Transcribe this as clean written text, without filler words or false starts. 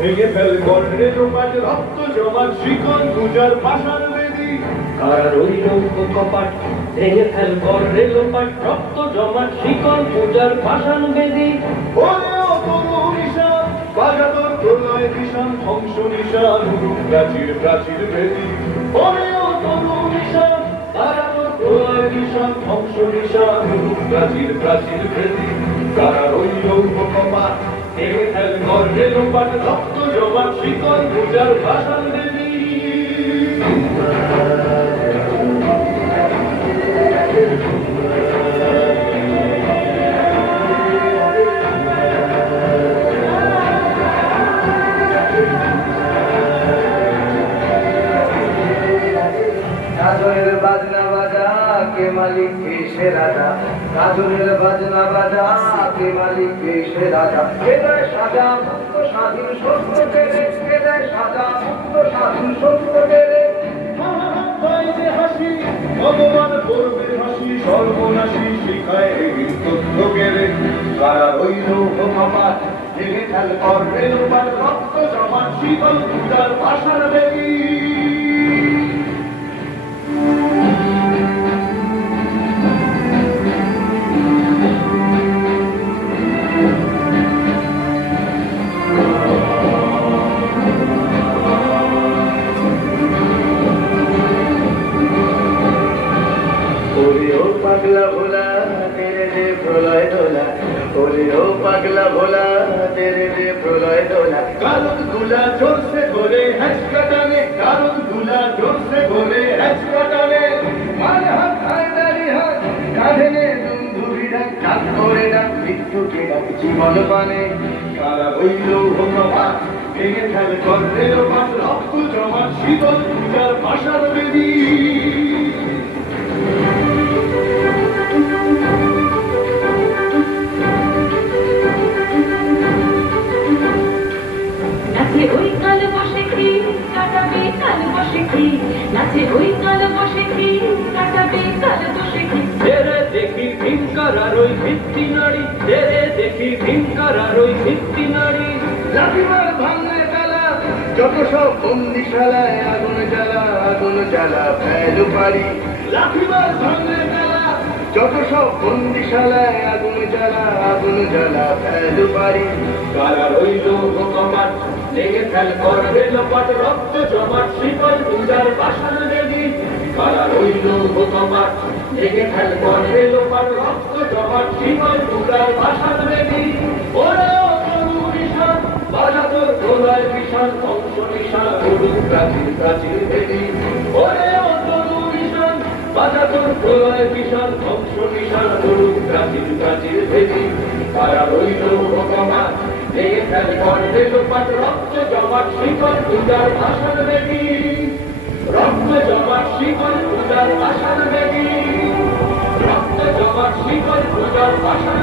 ভেঙে ফেল গর্ণে লোপাট রক্ত জমাট শিকল পূজার পাষাণ বেদী কারা রইল কপাট ভেঙে ফেল গর্ণে লোপাট রক্ত জমাট শিকল পূজার পাষাণ বেদী ওরে ও তরু নিশান বাজা তোর প্রলয় নিশান ধ্বংস নিশান প্রাচীর প্রাচীর বেদী ওরে ও তরু নিশান বাজা তোর প্রলয় নিশান ধ্বংস নিশান প্রাচীর প্রাচীর বেদী কারা রইল কপাট ভেঙে ফেল গর্ণে লোপাট রক্ত জমাট শিকল পূজার পাষাণ বেদী কাজলের বাজনা বাজা কে মালিক কে সে রাজা কাজলের বাজনা বাজা কে মালিক কে সে রাজা কে দেয় সাজা মুক্ত স্বাধীন সত্য পেরে কে দেয় সাজা মুক্ত স্বাধীন সত্য পেরে যে হাসি ভগবান করবে হাসি সর্বনাশী শিখায় তথ্য কেড়ে কারা রইল কপাট ভেঙে ফেল করবে লোপাট রক্ত জমাট শীতল পূজার পাষাণ বেদী পাগলা ভোলা তেরে রে প্রলয় দোলা ওরে ও পাগলা ভোলা তেরে রে প্রলয় দোলা কারণ দুলা জোরসে ঘরে হ্যাচকা টানে কারণ দুলা জোরসে ঘরে হ্যাচকা টানে মান হাত হায়দারি হাত কাঁধে নে দুন্ধুরি ডাক ডাক করে ডাক মৃত্যুকে ডাক জীবন পানে কারা রইল কপাট ভেঙে ফেল করবে লোপাট রক্ত জমাট শীতল পূজার পাষাণ বেদী নাচে ওই কাল বসে কি কাটাবে কাল বসে কি নাচে ওই কাল বসে কি কাটাবে কাল বসে কি তেরে দেখি ভিঙ্কার আর ওই ভিত্তি নারী তেরে দেখি ভিঙ্কার আর ওই ভিত্তি নারী লাঠিমার ভাঙলে তালা যত সব বন্দিশালায় আগুন জ্বালা ফেলু পারি লাঠিমার ভাঙলে তালা যত সব বন্দিশালায় আগুন জ্বালা ফেলু পারি কারা রইল কপাট ভেঙে ফেল করবে লোপাট রক্ত জমাট শীতল পূজার পাষাণ বেদী কারা রইল কপাট ভেঙে ফেল করবে লোপাট রক্ত জমাট শীতল পূজার পাষাণ বেদী ওরে ও তরু নিশান বাজা তোর প্রলয় নিশান ধ্বংস নিশান করুক প্রাচীর প্রাচীর বেদী ওরে ও তরু নিশান বাজা তোর প্রলয় নিশান ধ্বংস নিশান করুক প্রাচীর প্রাচীর বেদী কারা রইল কপাট ভেঙে ফেল করবে লোপাট রক্ত জমাট শিকল পূজার পাষাণ বেদী রক্ত জমাট শিকল পূজার পাষাণ বেদী রক্ত জমাট শিকল পূজার পাষাণ